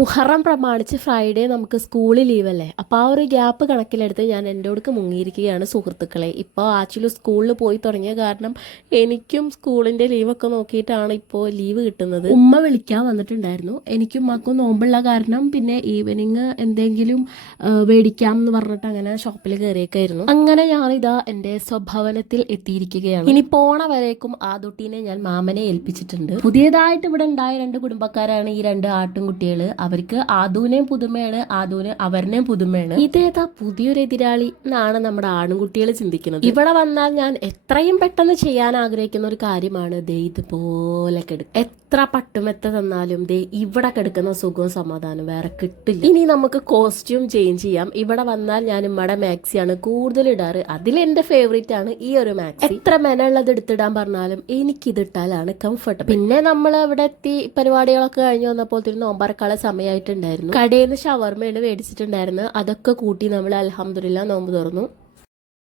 മുഹറം പ്രമാണിച്ച് ഫ്രൈഡേ നമുക്ക് സ്കൂളിൽ ലീവല്ലേ. അപ്പോൾ ആ ഒരു ഗ്യാപ്പ് കണക്കിലെടുത്ത് ഞാൻ എൻ്റെ അടുക്ക് മുങ്ങിയിരിക്കുകയാണ് സുഹൃത്തുക്കളെ. ഇപ്പോൾ ആക്ച്വലി സ്കൂളിൽ പോയി തുടങ്ങിയ കാരണം എനിക്കും സ്കൂളിൻ്റെ ലീവൊക്കെ നോക്കിയിട്ടാണ് ഇപ്പോൾ ലീവ് കിട്ടുന്നത്. ഉമ്മ വിളിക്കാൻ വന്നിട്ടുണ്ടായിരുന്നു. എനിക്കും ഉമ്മക്കും നോമ്പുള്ള കാരണം പിന്നെ ഈവനിങ് എന്തെങ്കിലും മേടിക്കാം എന്ന് പറഞ്ഞിട്ട് അങ്ങനെ ഷോപ്പിൽ കയറിയേക്കായിരുന്നു. അങ്ങനെ ഞാനിതാ എൻ്റെ സ്വഭവനത്തിൽ എത്തിയിരിക്കുകയാണ്. ഇനി പോണ വരേക്കും ആ തൊട്ടീനെ ഞാൻ മാമനെ ഏൽപ്പിച്ചിട്ടുണ്ട്. പുതിയതായിട്ട് ഇവിടെ ഉണ്ടായ 2 കുടുംബക്കാരാണ് ഈ 2 ആട്ടുംകുട്ടികൾ. അവർക്ക് ആദൂനെയും പുതുമയാണ്, ആദൂന് അവരുടെയും പുതുമയാണ്. ഇതേതാ പുതിയൊരു എതിരാളി എന്നാണ് നമ്മുടെ ആൺകുട്ടികൾ ചിന്തിക്കുന്നത്. ഇവിടെ വന്നാൽ ഞാൻ എത്രയും പെട്ടെന്ന് ചെയ്യാൻ ആഗ്രഹിക്കുന്ന ഒരു കാര്യമാണ് ദേ ഇതുപോലെ കിടക്കുക. എത്ര പട്ടുമെത്ത തന്നാലും ദേ ഇവിടെ കിടക്കുന്ന സുഖവും സമാധാനം വേറെ കിട്ടില്ല. ഇനി നമുക്ക് കോസ്റ്റ്യൂം ചേഞ്ച് ചെയ്യാം. ഇവിടെ വന്നാൽ ഞാൻ ഉമ്മയുടെ മാക്സിയാണ് കൂടുതൽ ഇടാറ്. അതിൽ എന്റെ ഫേവറേറ്റ് ആണ് ഈ ഒരു മാക്സി. എത്ര മെനുള്ളത് എടുത്തിടാൻ പറഞ്ഞാലും എനിക്കിതിട്ടാലാണ് കംഫർട്ടബിൾ. പിന്നെ നമ്മൾ ഇവിടെ എത്തി പരിപാടികളൊക്കെ കഴിഞ്ഞ് വന്നപ്പോൾ നോമ്പറക്കാളെ സമയമായിട്ടുണ്ടായിരുന്നു. കടയിൽ നിന്ന് ഷവർമയാണ് മേടിച്ചിട്ടുണ്ടായിരുന്നു. അതൊക്കെ കൂട്ടി നമ്മൾ അൽഹംദുലില്ലാ നോമ്പ് തുറന്നു.